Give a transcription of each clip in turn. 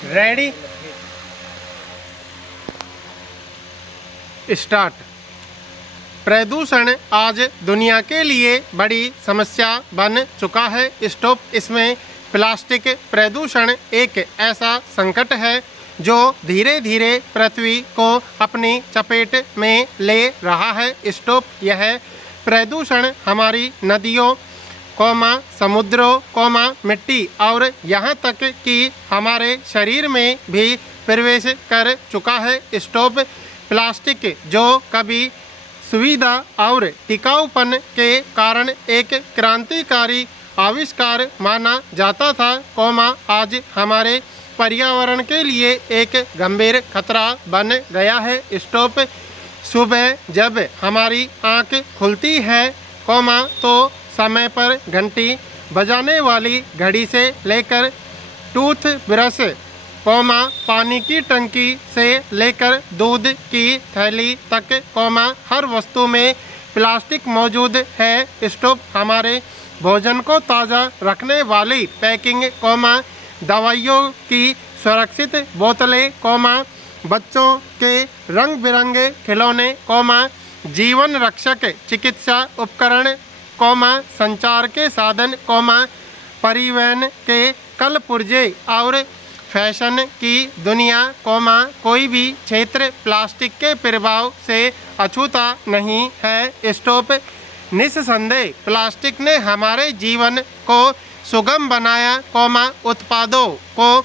Ready start. प्रदूषण आज दुनिया के लिए बड़ी समस्या बन चुका है। स्टॉप इसमें प्लास्टिक प्रदूषण एक ऐसा संकट है जो धीरे धीरे पृथ्वी को अपनी चपेट में ले रहा है। स्टॉप यह प्रदूषण हमारी नदियों समुद्रों मिट्टी और यहाँ तक कि हमारे शरीर में भी प्रवेश कर चुका है। स्टॉप प्लास्टिक जो कभी सुविधा और टिकाऊपन के कारण एक क्रांतिकारी आविष्कार माना जाता था, आज हमारे पर्यावरण के लिए एक गंभीर खतरा बन गया है। स्टॉप सुबह जब हमारी आंख खुलती है, तो समय पर घंटी बजाने वाली घड़ी से लेकर टूथ ब्रश, पानी की टंकी से लेकर दूध की थैली तक, हर वस्तु में प्लास्टिक मौजूद है। स्टॉप हमारे भोजन को ताज़ा रखने वाली पैकिंग, दवाइयों की सुरक्षित बोतलें, बच्चों के रंग बिरंगे खिलौने, जीवन रक्षक चिकित्सा उपकरण, संचार के साधन, परिवहन के कल पुर्जे और फैशन की दुनिया, कोई भी क्षेत्र प्लास्टिक के प्रभाव से अछूता नहीं है। स्टॉप निस्संदेह प्लास्टिक ने हमारे जीवन को सुगम बनाया, उत्पादों को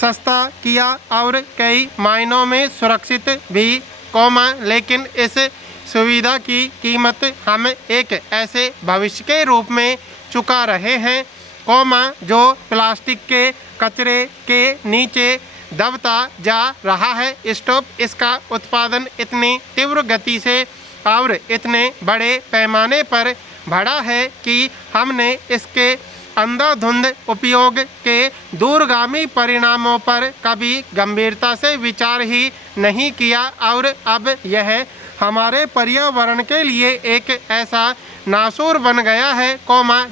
सस्ता किया और कई मायनों में सुरक्षित भी, लेकिन इस सुविधा की कीमत हम एक ऐसे भविष्य के रूप में चुका रहे हैं, जो प्लास्टिक के कचरे के नीचे दबता जा रहा है। स्टॉप इसका उत्पादन इतनी तीव्र गति से और इतने बड़े पैमाने पर बढ़ा है कि हमने इसके अंधाधुंध उपयोग के दूरगामी परिणामों पर कभी गंभीरता से विचार ही नहीं किया, और अब यह हमारे पर्यावरण के लिए एक ऐसा नासूर बन गया है,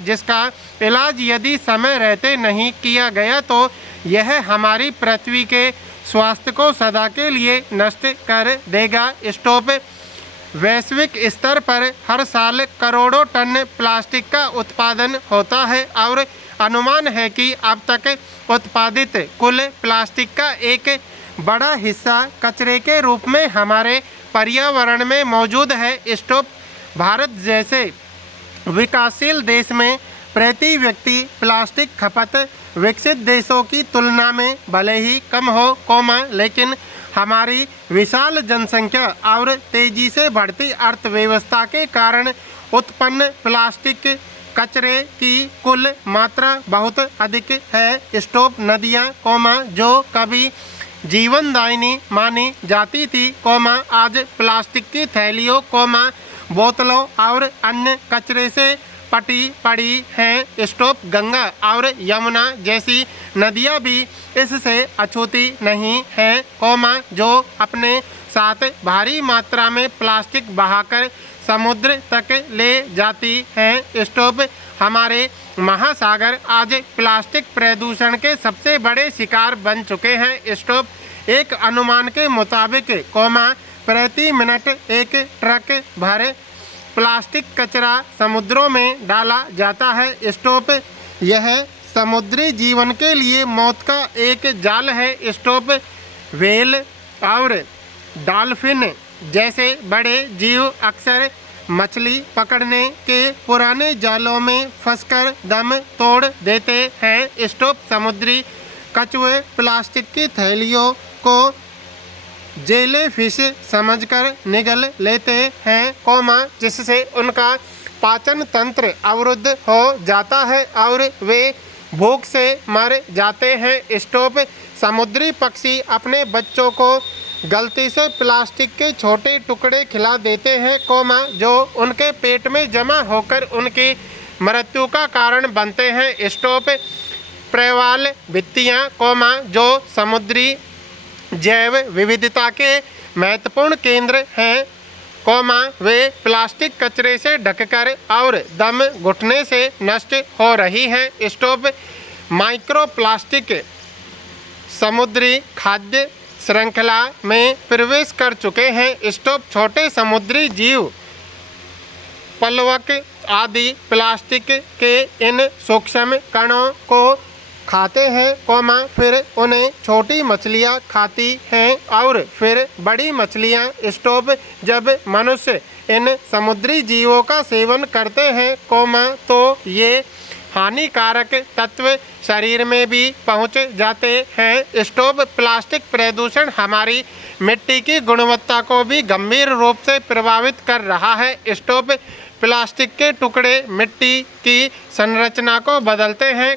जिसका इलाज यदि समय रहते नहीं किया गया तो यह हमारी पृथ्वी के स्वास्थ्य को सदा के लिए नष्ट कर देगा। स्टॉप वैश्विक स्तर पर हर साल करोड़ों टन प्लास्टिक का उत्पादन होता है और अनुमान है कि अब तक उत्पादित कुल प्लास्टिक का एक बड़ा हिस्सा कचरे के रूप में हमारे पर्यावरण में मौजूद है। स्टॉप भारत जैसे विकासशील देश में प्रति व्यक्ति प्लास्टिक खपत विकसित देशों की तुलना में भले ही कम हो, लेकिन हमारी विशाल जनसंख्या और तेजी से बढ़ती अर्थव्यवस्था के कारण उत्पन्न प्लास्टिक कचरे की कुल मात्रा बहुत अधिक है। स्टॉप नदियाँ, जो कभी जीवनदायिनी मानी जाती थी, आज प्लास्टिक की थैलियों, बोतलों और अन्य कचरे से पटी पड़ी हैं। स्टॉप गंगा और यमुना जैसी नदियां भी इससे अछूती नहीं हैं, जो अपने साथ भारी मात्रा में प्लास्टिक बहाकर समुद्र तक ले जाती हैं। स्टॉप हमारे महासागर आज प्लास्टिक प्रदूषण के सबसे बड़े शिकार बन चुके हैं। स्टॉप एक अनुमान के मुताबिक, प्रति मिनट एक ट्रक भर प्लास्टिक कचरा समुद्रों में डाला जाता है। स्टॉप यह समुद्री जीवन के लिए मौत का एक जाल है। स्टॉप व्हेल और डॉल्फिन जैसे बड़े जीव अक्सर मछली पकड़ने के पुराने जालों में फंसकर दम तोड़ देते हैं। स्टॉप समुद्री कछुए प्लास्टिक की थैलियों को जेलीफिश समझकर निगल लेते हैं, जिससे उनका पाचन तंत्र अवरुद्ध हो जाता है और वे भूख से मर जाते हैं। स्टॉप समुद्री पक्षी अपने बच्चों को गलती से प्लास्टिक के छोटे टुकड़े खिला देते हैं, जो उनके पेट में जमा होकर उनकी मृत्यु का कारण बनते हैं। स्टॉप प्रवाल भित्तियाँ, जो समुद्री जैव विविधता के महत्वपूर्ण केंद्र हैं, वे प्लास्टिक कचरे से ढककर और दम घुटने से नष्ट हो रही हैं। स्टॉप माइक्रो प्लास्टिक समुद्री खाद्य श्रृंखला में प्रवेश कर चुके हैं। स्टॉप छोटे समुद्री जीव, प्लवक आदि प्लास्टिक के इन सूक्ष्म कणों को खाते हैं, फिर उन्हें छोटी मछलियाँ खाती हैं और फिर बड़ी मछलियाँ। स्टॉप जब मनुष्य इन समुद्री जीवों का सेवन करते हैं, तो ये हानिकारक तत्व शरीर में भी पहुंच जाते हैं। स्टॉप प्लास्टिक प्रदूषण हमारी मिट्टी की गुणवत्ता को भी गंभीर रूप से प्रभावित कर रहा है। स्टॉप प्लास्टिक के टुकड़े मिट्टी की संरचना को बदलते हैं,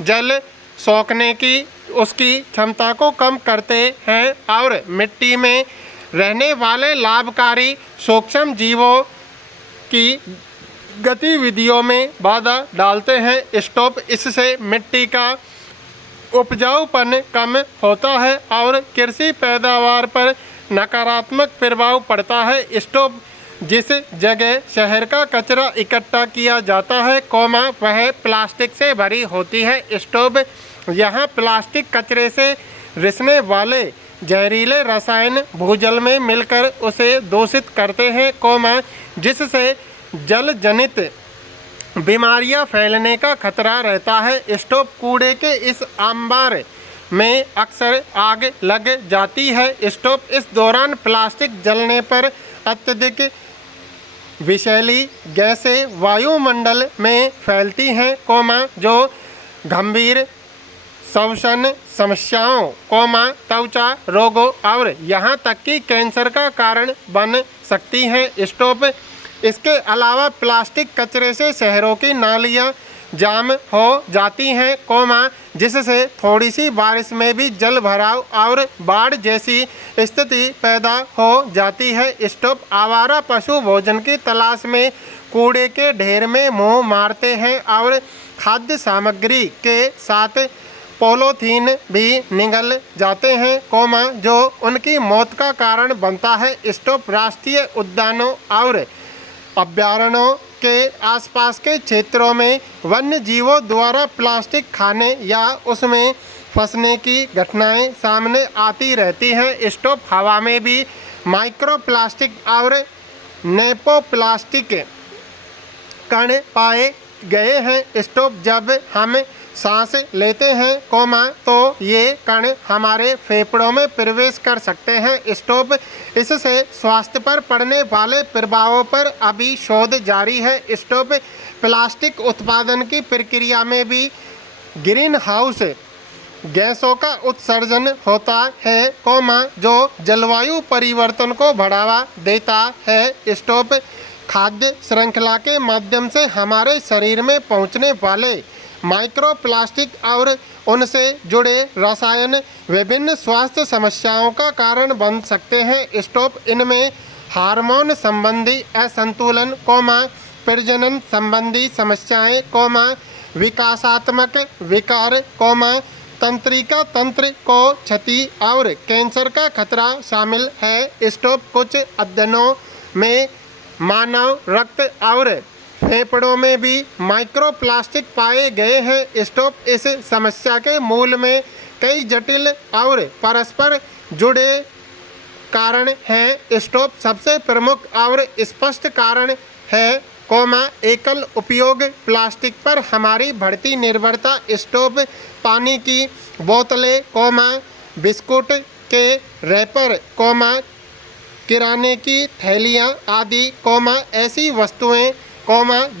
जल सोखने की उसकी क्षमता को कम करते हैं और मिट्टी में रहने वाले लाभकारी सूक्ष्म जीवों की गतिविधियों में बाधा डालते हैं। स्टॉप इससे मिट्टी का उपजाऊपन कम होता है और कृषि पैदावार पर नकारात्मक प्रभाव पड़ता है। स्टॉप जिस जगह शहर का कचरा इकट्ठा किया जाता है, वह प्लास्टिक से भरी होती है। स्टॉप यहाँ प्लास्टिक कचरे से रिसने वाले जहरीले रसायन भूजल में मिलकर उसे दूषित करते हैं, जिससे जल जनित बीमारियां फैलने का खतरा रहता है। स्टॉप कूड़े के इस अंबार में अक्सर आग लग जाती है। स्टॉप इस दौरान प्लास्टिक जलने पर अत्यधिक विषैली गैसें वायुमंडल में फैलती हैं, जो गंभीर श्वसन समस्याओं, त्वचा रोगों और यहाँ तक कि कैंसर का कारण बन सकती हैं। स्टॉप इसके अलावा प्लास्टिक कचरे से शहरों की नालियाँ जाम हो जाती हैं, जिससे थोड़ी सी बारिश में भी जल भराव और बाढ़ जैसी स्थिति पैदा हो जाती है। स्टॉप आवारा पशु भोजन की तलाश में कूड़े के ढेर में मुंह मारते हैं और खाद्य सामग्री के साथ पॉलीथीन भी निगल जाते हैं, जो उनकी मौत का कारण बनता है। स्टॉप राष्ट्रीय उद्यानों और अभयारण्यों के आसपास के क्षेत्रों में वन्य जीवों द्वारा प्लास्टिक खाने या उसमें फंसने की घटनाएं सामने आती रहती हैं। स्टॉप हवा में भी माइक्रोप्लास्टिक और नेपोप्लास्टिक कण पाए गए हैं। स्टॉप जब हम सांस लेते हैं, तो ये कण हमारे फेफड़ों में प्रवेश कर सकते हैं। स्टॉप इससे स्वास्थ्य पर पड़ने वाले प्रभावों पर अभी शोध जारी है। स्टॉप प्लास्टिक उत्पादन की प्रक्रिया में भी ग्रीन हाउस गैसों का उत्सर्जन होता है, जो जलवायु परिवर्तन को बढ़ावा देता है। स्टॉप खाद्य श्रृंखला के माध्यम से हमारे शरीर में पहुंचने वाले माइक्रोप्लास्टिक और उनसे जुड़े रसायन विभिन्न स्वास्थ्य समस्याओं का कारण बन सकते हैं। स्टॉप इनमें हार्मोन संबंधी असंतुलन, प्रजनन संबंधी समस्याएं, विकासात्मक विकार, तंत्रिका तंत्र को क्षति और कैंसर का खतरा शामिल है। स्टॉप कुछ अध्ययनों में मानव रक्त और फेफड़ों में भी माइक्रोप्लास्टिक पाए गए हैं। स्टॉप इस समस्या के मूल में कई जटिल और परस्पर जुड़े कारण हैं। स्टॉप सबसे प्रमुख और स्पष्ट कारण है, एकल उपयोग प्लास्टिक पर हमारी बढ़ती निर्भरता। स्टॉप पानी की बोतलें, बिस्कुट के रैपर, किराने की थैलियाँ आदि, ऐसी वस्तुएं,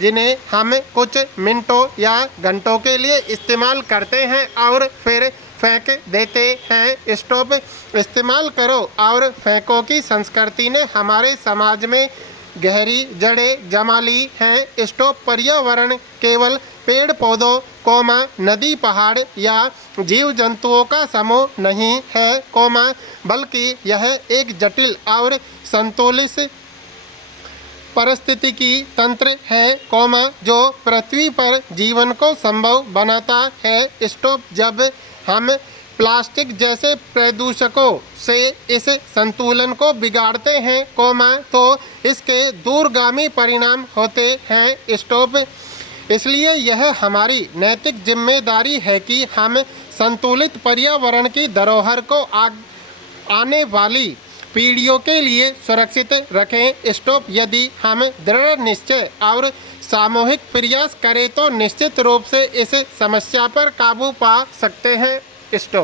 जिन्हें हम कुछ मिनटों या घंटों के लिए इस्तेमाल करते हैं और फिर फेंक देते हैं। स्टॉप इस्तेमाल करो और फेंको की संस्कृति ने हमारे समाज में गहरी जड़ें जमा ली हैं। स्टॉप पर्यावरण केवल पेड़ पौधों, नदी पहाड़ या जीव जंतुओं का समूह नहीं है, बल्कि यह एक जटिल और संतुलित पारिस्थितिकी तंत्र है, जो पृथ्वी पर जीवन को संभव बनाता है। स्टॉप जब हम प्लास्टिक जैसे प्रदूषकों से इस संतुलन को बिगाड़ते हैं, तो इसके दूरगामी परिणाम होते हैं। स्टॉप इसलिए यह हमारी नैतिक जिम्मेदारी है कि हम संतुलित पर्यावरण की धरोहर को आने वाली पीढ़ियों के लिए सुरक्षित रखें। स्टॉप। यदि हम दृढ़ निश्चय और सामूहिक प्रयास करें तो निश्चित रूप से इस समस्या पर काबू पा सकते हैं। स्टॉप।